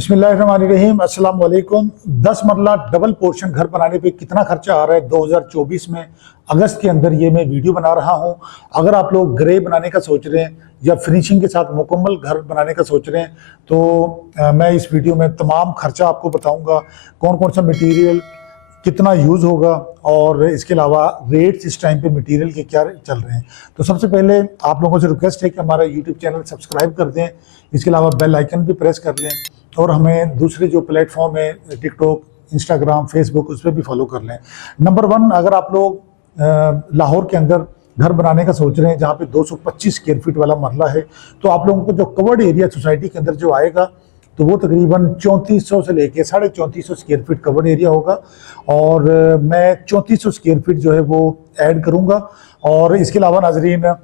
बिस्मिल्लाहिर्रहमानिर्रहीम। अस्सलाम वालेकुम। 10 मरला डबल पोर्शन घर बनाने पे कितना खर्चा आ रहा है 2024 में अगस्त के अंदर ये मैं वीडियो बना रहा हूँ। अगर आप लोग ग्रे बनाने का सोच रहे हैं या फिनिशिंग के साथ मुकम्मल घर बनाने का सोच रहे हैं तो मैं इस वीडियो में तमाम खर्चा आपको बताऊंगा, कौन कौन सा मटेरियल कितना यूज़ होगा और इसके अलावा रेट्स इस टाइम पे मटेरियल के क्या चल रहे हैं। तो सबसे पहले आप लोगों से रिक्वेस्ट है कि हमारा यूट्यूब चैनल सब्सक्राइब कर दें, इसके अलावा बेल आइकन भी प्रेस कर लें और हमें दूसरे जो प्लेटफॉर्म है टिकटॉक, इंस्टाग्राम, फेसबुक उस पर भी फॉलो कर लें। नंबर 1, अगर आप लोग लाहौर के अंदर घर बनाने का सोच रहे हैं जहाँ पे 225 स्क्वायर फीट वाला मरला है तो आप लोगों को जो कवर्ड एरिया सोसाइटी के अंदर जो आएगा तो वो तकरीबन 3400 से लेके 3450 स्क्वायर फीट कवर्ड एरिया होगा और मैं 3400 स्क्वायर फीट जो है वो ऐड करूँगा। और इसके अलावा नाजरीन,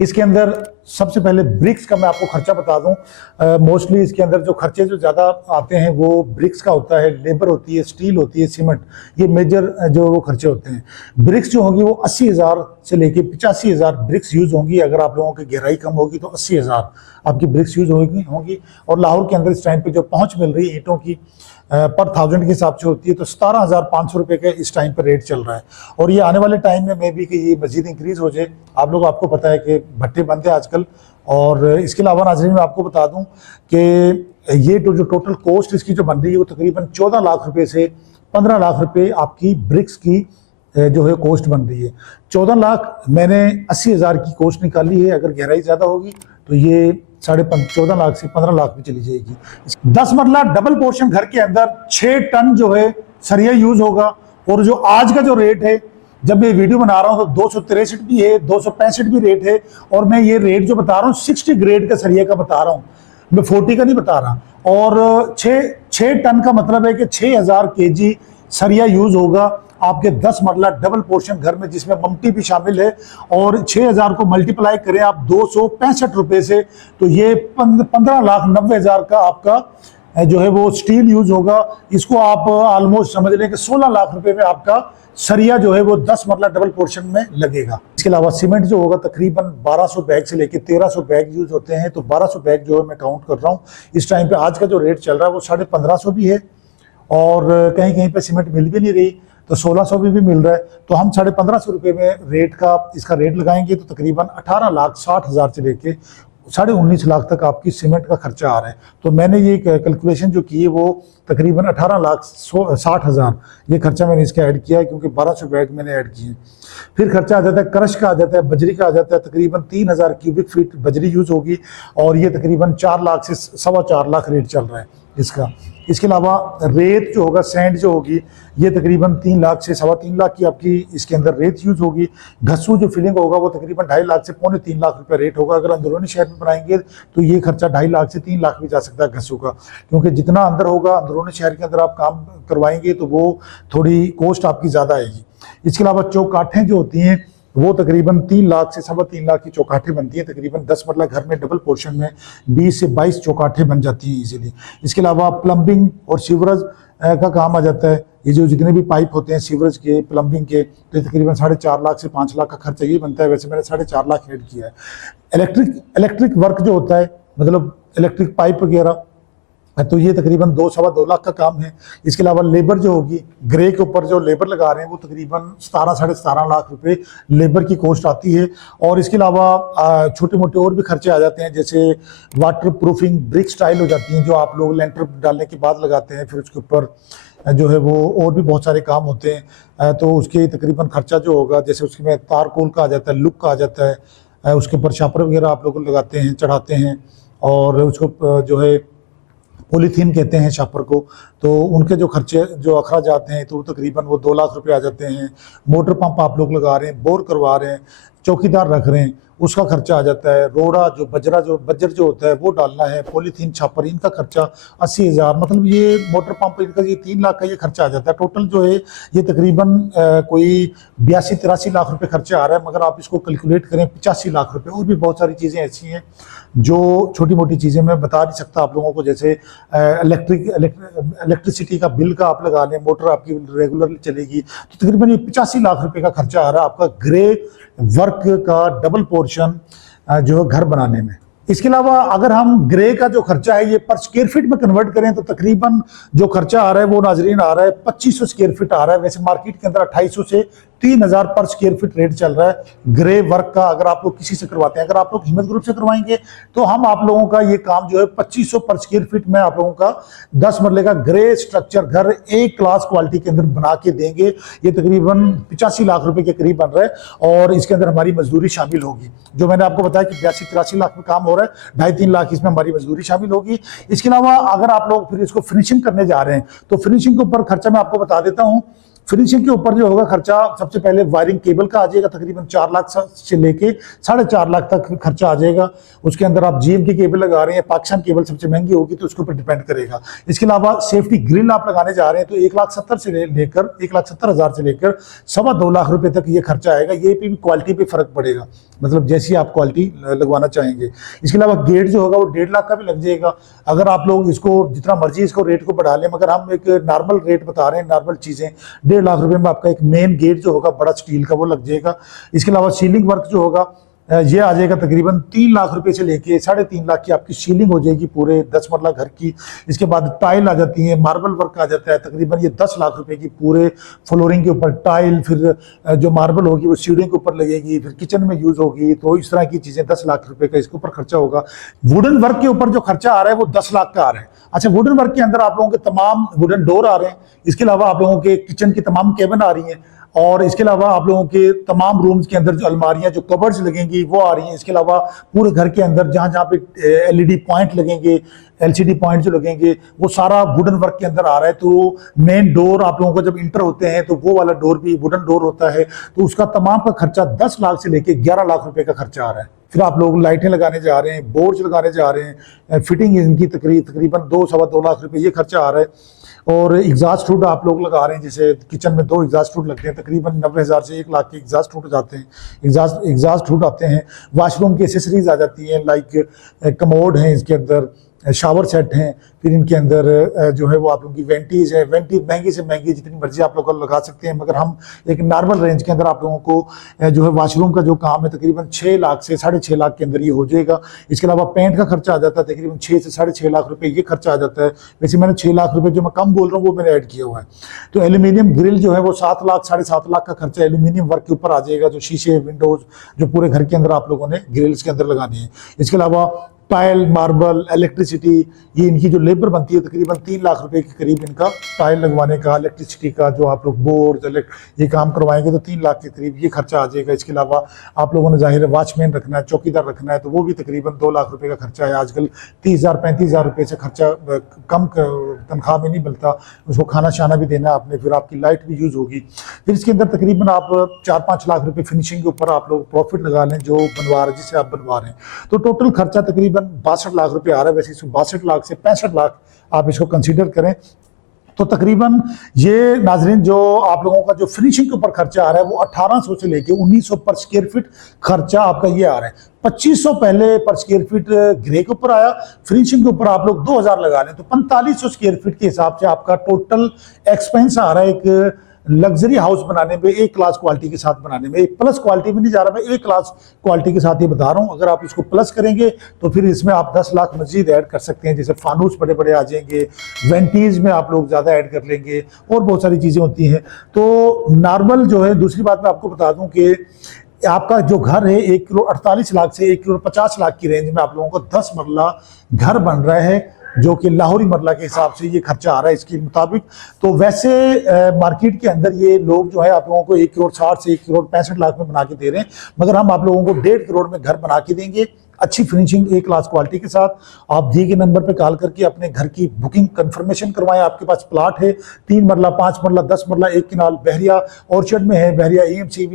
इसके अंदर सबसे पहले ब्रिक्स का मैं आपको खर्चा बता दूं। मोस्टली इसके अंदर जो खर्चे जो ज़्यादा आते हैं वो ब्रिक्स का होता है, लेबर होती है, स्टील होती है, सीमेंट, ये मेजर जो वो खर्चे होते हैं। ब्रिक्स जो होगी वो 80,000 से लेके 85,000 ब्रिक्स यूज़ होंगी। अगर आप लोगों की गहराई कम होगी तो 80,000 आपकी ब्रिक्स यूज़ होंगी। और लाहौर के अंदर इस टाइम पर जो पहुँच मिल रही है ईंटों की पर 1000 के हिसाब से होती है तो 17,500 रुपये का इस टाइम पर रेट चल रहा है। और ये आने वाले टाइम में मे भी कि ये मजीद इंक्रीज़ हो जाए। आपको पता है कि भट्टे बंद है आजकल। और इसके अलावा नाज़रीन मैं आपको बता दूं कि ये जो टोटल कॉस्ट इसकी जो बन रही है वो तकरीबन 14 लाख रुपए से 15 लाख रुपए आपकी ब्रिक्स की जो है कॉस्ट बन रही है। 14 लाख मैंने 80,000 की कॉस्ट निकाली है। अगर गहराई ज़्यादा होगी तो ये 14.5 लाख से 15 लाख में चली जाएगी। 10 मरला डबल पोर्शन घर के अंदर 6 टन जो है सरिया यूज होगा। और जो आज का जो रेट है, जब मैं वीडियो बना रहा हूं तो 263 भी है, 265 भी रेट है। और मैं ये रेट जो बता रहा हूँ 60 ग्रेड का सरिया का बता रहा हूँ, मैं 40 का नहीं बता रहा। और 6 टन का मतलब है कि 6000 केजी सरिया यूज होगा आपके 10 मरला डबल पोर्शन घर में, जिसमें ममटी भी शामिल है। और 6000 को मल्टीप्लाई करें आप 265 रुपए से तो ये 15,90,000 का आपका जो है वो स्टील यूज होगा। इसको आप ऑलमोस्ट समझ लें कि 16 लाख रुपए में आपका सरिया जो है वो 10 मरला डबल पोर्शन में लगेगा। इसके अलावा सीमेंट जो होगा तकरीबन 1200 बैग से लेके 1300 बैग यूज होते हैं। तो 1200 बैग जो है मैं काउंट कर रहा हूँ इस टाइम पे। आज का जो रेट चल रहा है वो 1550 भी है और कहीं कहीं पे सीमेंट मिल भी नहीं रही तो 1600 भी मिल रहा है। तो हम 1550 रुपये में इसका रेट लगाएंगे तो तकरीबन 18,60,000 से लेके 19.5 लाख तक आपकी सीमेंट का खर्चा आ रहा है। तो मैंने ये कैलकुलेशन जो की है वो तकरीबन 18,60,000 ये खर्चा मैंने इसका ऐड किया है, क्योंकि 1200 बैग मैंने ऐड किए। फिर खर्चा आ जाता है क्रश का, आ जाता है बजरी का, आ जाता है तकरीबन 3000 क्यूबिक फीट बजरी यूज होगी और ये तकरीबन 4 लाख से 4.25 लाख रेट चल रहा है इसका। इसके अलावा रेत जो होगा, सैंड जो होगी, ये तकरीबन 3 लाख से 3.25 लाख की आपकी इसके अंदर रेत यूज होगी। घस्सू जो फिलिंग होगा वो तकरीबन 2.5 लाख से 3.25 लाख रुपये रेट होगा। अगर अंदरूनी शहर में बनाएंगे तो ये खर्चा 2.5 लाख से 3 लाख भी जा सकता है घस्सू का, क्योंकि जितना अंदर होगा अंदरूनी शहर के अंदर आप काम करवाएंगे तो वो थोड़ी कॉस्ट आपकी ज़्यादा आएगी। इसके अलावा चौकाठें जो होती हैं वो तकरीबन 3 लाख से 3.25 लाख की चौकाठें बनती हैं। तकरीबन 10 मरला घर में डबल पोर्शन में 20 से 22 चौकाठें बन जाती हैं इजीली। इसके अलावा प्लम्बिंग और सीवरेज का काम आ जाता है। ये जो जितने भी पाइप होते हैं सीवरेज के, प्लम्बिंग के, तो तकरीबन 4.5 लाख से 5 लाख का खर्चा ये बनता है। वैसे मैंने 4.5 लाख ऐड किया है। इलेक्ट्रिक वर्क जो होता है, मतलब इलेक्ट्रिक पाइप वगैरह, तो ये तकरीबन 2-2.25 लाख का काम है। इसके अलावा लेबर जो होगी, ग्रे के ऊपर जो लेबर लगा रहे हैं वो तकरीबन 17-17.5 लाख रुपए लेबर की कॉस्ट आती है। और इसके अलावा छोटे मोटे और भी खर्चे आ जाते हैं, जैसे वाटर प्रूफिंग ब्रिक स्टाइल हो जाती हैं जो आप लोग लेंटर डालने के बाद लगाते हैं। फिर उसके ऊपर जो है वो और भी बहुत सारे काम होते हैं। तो उसके तकरीबन खर्चा जो होगा, जैसे उसके में तारकोल का आ जाता है, लुक का आ जाता है, उसके ऊपर शापर वगैरह आप लोग लगाते हैं, चढ़ाते हैं, और उसको जो है पॉलीथीन कहते हैं शापर को। तो उनके जो खर्चे जो अखराज आते हैं तो वो तकरीबन वो 2 लाख रुपए आ जाते हैं। मोटर पंप आप लोग लगा रहे हैं, बोर करवा रहे हैं, चौकीदार रख रहे हैं, उसका खर्चा आ जाता है। रोड़ा जो बजर जो होता है वो डालना है, पॉलीथीन छापर, इनका खर्चा 80,000, मतलब ये मोटर पंप इनका ये 3 लाख का ये खर्चा आ जाता है। टोटल जो है ये तकरीबन कोई 82-83 लाख रुपए खर्चा आ रहा है। मगर आप इसको कैलकुलेट करें 85 लाख रुपए। और भी बहुत सारी चीज़ें ऐसी हैं जो छोटी मोटी चीज़ें मैं बता नहीं सकता आप लोगों को, जैसे इलेक्ट्रिसिटी का बिल का आप लगा लें, मोटर आपकी रेगुलरली चलेगी, तो तकरीबन ये 85 लाख रुपए का खर्चा आ रहा है आपका ग्रे वर्क का डबल पोर्शन जो है घर बनाने में। इसके अलावा अगर हम ग्रे का जो खर्चा है ये पर स्क्वायर फीट में कन्वर्ट करें तो तकरीबन जो खर्चा आ रहा है वो नाजरीन आ रहा है 2500 स्क्वायर फीट आ रहा है। वैसे मार्केट के अंदर 2800 से 3000 पर स्क्वायर फीट रेट चल रहा है ग्रे वर्क का। अगर आप लोग किसी से करवाते हैं, अगर आप लोग हिम्मत ग्रुप से करवाएंगे तो हम आप लोगों का ये काम जो है 2500 पर स्क्वायर फीट में आप लोगों का 10 मरले का ग्रे स्ट्रक्चर घर ए क्लास क्वालिटी के अंदर बना के देंगे। ये तकरीबन 85 लाख रुपए के करीब बन रहा है और इसके अंदर हमारी मजदूरी शामिल होगी। जो मैंने आपको बताया कि 82-83 लाख में काम हो रहा है, 2.5-3 लाख इसमें हमारी मजदूरी शामिल होगी। इसके अलावा अगर आप लोग फिर इसको फिनिशिंग करने जा रहे हैं तो फिनिशिंग के ऊपर खर्चा मैं आपको बता देता हूं। फिनिशिंग के ऊपर जो होगा खर्चा, सबसे पहले वायरिंग केबल का आ जाएगा तकरीबन 4 लाख से लेके 4.5 लाख तक खर्चा आ जाएगा। उसके अंदर आप जीएम की केबल लगा रहे हैं, पाकिस्तान केबल सबसे महंगी होगी तो उसके ऊपर डिपेंड करेगा। इसके अलावा सेफ्टी ग्रिल आप लगाने जा रहे हैं तो 1,70,000 से लेकर 1,70,000 से लेकर 2.25 लाख रुपए तक ये खर्चा आएगा। ये भी क्वालिटी पे फर्क पड़ेगा, मतलब जैसी आप क्वालिटी लगवाना चाहेंगे। इसके अलावा गेट जो होगा वो 1.5 लाख का भी लग जाएगा। अगर आप लोग इसको जितना मर्जी इसको रेट को बढ़ा लें, मगर हम एक नॉर्मल रेट बता रहे हैं, नॉर्मल चीजें 1.5 लाख रुपए में आपका एक मेन गेट जो होगा बड़ा स्टील का वो लग जाएगा। इसके अलावा सीलिंग वर्क जो होगा ये आ जाएगा तकरीबन 3 लाख रुपए से लेके 3.5 लाख की आपकी सीलिंग हो जाएगी पूरे 10 मरला घर की। इसके बाद टाइल आ जाती है, मार्बल वर्क आ जाता है, तकरीबन ये 10 लाख रुपए की पूरे फ्लोरिंग के ऊपर टाइल, फिर जो मार्बल होगी वो सीढ़ियों के ऊपर लगेगी, फिर किचन में यूज होगी, तो इस तरह की चीजें 10 लाख रुपए का इसके ऊपर खर्चा होगा। वुडन वर्क के ऊपर जो खर्चा आ रहा है वो 10 लाख का आ रहा है। अच्छा, वुडन वर्क के अंदर आप लोगों के तमाम वुडन डोर आ रहे हैं, इसके अलावा आप लोगों के किचन की तमाम केबिन आ रही हैं, और इसके अलावा आप लोगों के तमाम रूम्स के अंदर जो अलमारियां, जो कबर्ड्स लगेंगी वो आ रही हैं। इसके अलावा पूरे घर के अंदर जहां जहां पे एलईडी पॉइंट लगेंगे, एलसीडी पॉइंट जो लगेंगे, वो सारा वुडन वर्क के अंदर आ रहा है। तो मेन डोर आप लोगों को जब इंटर होते हैं तो वो वाला डोर भी वुडन डोर होता है, तो उसका तमाम का खर्चा 10 लाख से लेके 11 लाख रुपए का खर्चा आ रहा है। फिर आप लोग लाइटें लगाने जा रहे हैं, बोर्ड्स लगाने जा रहे हैं, फिटिंग इनकी तकरीबन 2-2.25 लाख रुपए ये खर्चा आ रहा है। और एग्जॉस्ट फ्रूट आप लोग लगा रहे हैं, जैसे किचन में 2 एग्जॉस्ट फ्रूट लगते हैं, तकरीबन 90,000 से 1 लाख के एग्जॉस्ट फ्रूट जाते हैं, एग्जॉस्ट फ्रूट आते हैं। वाशरूम की एसेसरीज आ जाती हैं, लाइक कमोड हैं, इसके अंदर शावर सेट हैं, फिर इनके अंदर जो है वो आप लोगों की वेंटीज है। वेंटी महंगी से महंगी जितनी मर्जी आप लोग लगा सकते हैं, मगर हम एक नॉर्मल रेंज के अंदर आप लोगों को जो है वाशरूम का जो काम है तकरीबन 6 लाख से 6.5 लाख के अंदर ये हो जाएगा। इसके अलावा पेंट का खर्चा आ जाता है तकरीबन 6 से 6.5 लाख रुपए ये खर्चा आ जाता है। वैसे मैंने 6 लाख रुपए जो मैं कम बोल रहा हूँ वो मैंने ऐड किया हुआ है। तो एल्यूमिनियम ग्रिल जो है वो 7 लाख 7.5 लाख का खर्चा एल्यूमिनियम वर्क के ऊपर आ जाएगा, जो शीशे विंडोज जो पूरे घर के अंदर आप लोगों ने ग्रिल्स के अंदर लगानी है। इसके अलावा टाइल, मार्बल, इलेक्ट्रिसिटी, ये इनकी जो लेबर बनती है तकरीबन 3 लाख रुपए के करीब इनका टाइल लगवाने का, इलेक्ट्रिसिटी का जो आप लोग बोर्ड ये काम करवाएंगे तो 3 लाख के करीब ये खर्चा आ जाएगा। इसके अलावा आप लोगों ने जाहिर है वॉचमैन रखना है, चौकीदार रखना है, तो वो भी तकरीबन 2 लाख रुपए का खर्चा है। आजकल 30,000-35,000 रुपए से खर्चा कम तनख्वाह में नहीं मिलता, उसको खाना शाना भी देना आपने, फिर आपकी लाइट भी यूज होगी। फिर इसके अंदर तकरीबन आप 4-5 लाख रुपए फिनिशिंग के ऊपर आप लोग प्रॉफिट लगा लें जो बनवा रहे, जिसे आप बनवा रहे हैं, तो टोटल खर्चा तकरीबन 62 लाख रुपए आ रहा है। वैसे 62 लाख से 65 लाख आप इसको कंसीडर करें तो तकरीबन ये नाजरीन जो आप लोगों का जो फिनिशिंग के ऊपर खर्चा आ रहा है वो 1800 से लेके 1900 पर स्क्वायर फीट खर्चा आपका ये आ रहा है। 2500 पहले पर स्क्वायर फीट ग्रे के ऊपर आया, फिनिशिंग के ऊपर आप लोग 2000 लगा लें तो 4500 स्क्वायर फीट के हिसाब से आपका टोटल एक्सपेंस आ रहा है एक लग्जरी हाउस बनाने में, एक क्लास क्वालिटी के साथ बनाने में। एक प्लस क्वालिटी में नहीं जा रहा, मैं एक क्लास क्वालिटी के साथ ये बता रहा हूँ। अगर आप इसको प्लस करेंगे तो फिर इसमें आप 10 लाख मजीद ऐड कर सकते हैं, जैसे फानूस बड़े बड़े आ जाएंगे, वेंटीज में आप लोग ज़्यादा ऐड कर लेंगे, और बहुत सारी चीज़ें होती हैं। तो नॉर्मल जो है, दूसरी बात मैं आपको बता दूँ कि आपका जो घर है 1,48 लाख से 1,50 लाख की रेंज में आप लोगों को 10 मरला घर बन रहा है, जो कि लाहौरी मरला के हिसाब से ये खर्चा आ रहा है इसके मुताबिक। तो वैसे मार्केट के अंदर ये लोग जो है आप लोगों को 1,60 से 1,65 लाख में बना के दे रहे हैं, मगर हम आप लोगों को 1.5 करोड़ में घर बना के देंगे, अच्छी फिनिशिंग, एक क्लास क्वालिटी के साथ। आप दिए गए नंबर पे कॉल करके अपने घर की बुकिंग कंफर्मेशन करवाएं। आपके पास प्लाट है 3 मरला, 5 मरला, 10 मरला, 1 किनाल बहरिया ऑर्चर्ड में है, बहरिया ईएमसी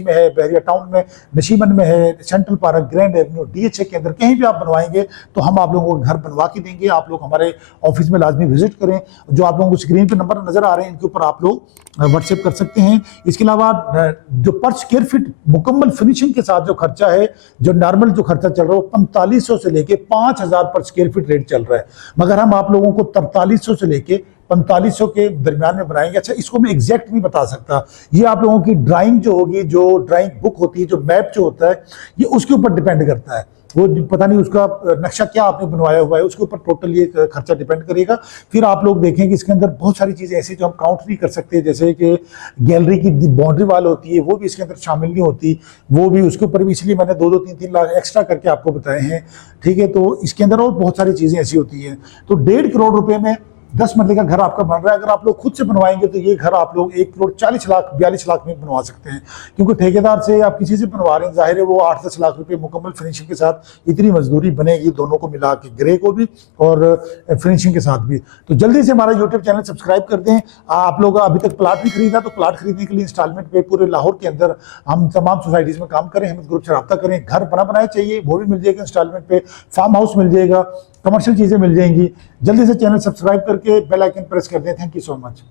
में है, बहरिया टाउन में, नशीमन में है, central park, grand Avenue, DHA के अंदर कहीं भी आप बनवाएंगे तो हम आप लोगों को घर बनवा के देंगे। आप लोग हमारे ऑफिस में लाजमी विजिट करें। जो आप लोगों को स्क्रीन पे नंबर नजर आ रहे हैं इनके ऊपर आप लोग व्हाट्सएप कर सकते हैं। इसके अलावा जो पर स्क्वायर फीट मुकम्मल फिनिशिंग के साथ जो खर्चा है, जो नॉर्मल जो खर्चा चल रहा है वो 4500 से लेके 5000 पर स्क्वायर फीट रेट चल रहा है, मगर हम आप लोगों को 4300 से लेके 4500 के दरमियान में बनाएंगे। अच्छा, इसको मैं एग्जैक्ट नहीं बता सकता, ये आप लोगों की ड्राइंग जो होगी, जो ड्राइंग बुक होती है, जो मैप जो होता है, ये उसके ऊपर डिपेंड करता है। वो पता नहीं उसका नक्शा क्या आपने बनवाया हुआ है, उसके ऊपर टोटल ये खर्चा डिपेंड करेगा। फिर आप लोग देखें कि इसके अंदर बहुत सारी चीज़ें ऐसी जो हम काउंट नहीं कर सकते, जैसे कि गैलरी की बाउंड्री वाल होती है, वो भी इसके अंदर शामिल नहीं होती, वो भी उसके ऊपर भी इसलिए मैंने 2-3 लाख एक्स्ट्रा करके आपको बताए हैं। ठीक है, तो इसके अंदर और बहुत सारी चीज़ें ऐसी होती हैं। तो 1.5 करोड़ रुपए में 10 मरले का घर आपका बन रहा है। अगर आप लोग खुद से बनवाएंगे तो ये घर आप लोग 1 करोड़ 40 लाख 42 लाख में बनवा सकते हैं, क्योंकि ठेकेदार से आप किसी से बनवा रहे हैं, जाहिर है वो 8-10 लाख रुपए मुकम्मल फिनिशिंग के साथ इतनी मजदूरी बनेगी दोनों को मिला के, ग्रे को भी और फिनिशिंग के साथ भी। तो जल्दी से हमारा यूट्यूब चैनल सब्सक्राइब कर दें। आप लोग अभी तक प्लाट नहीं खरीदा तो प्लाट खरीदने के लिए इंस्टॉलमेंट पे पूरे लाहौर के अंदर हम तमाम सोसाइटीज़ में काम करें, हम ग्रुप से रब्ता करें। घर बना बनाया चाहिए वो भी मिल जाएगा इंस्टॉलमेंट पे, फार्म हाउस मिल जाएगा, कमर्शियल चीज़ें मिल जाएंगी। जल्दी से चैनल सब्सक्राइब करके बेल आइकन प्रेस कर दें। Thank you so much.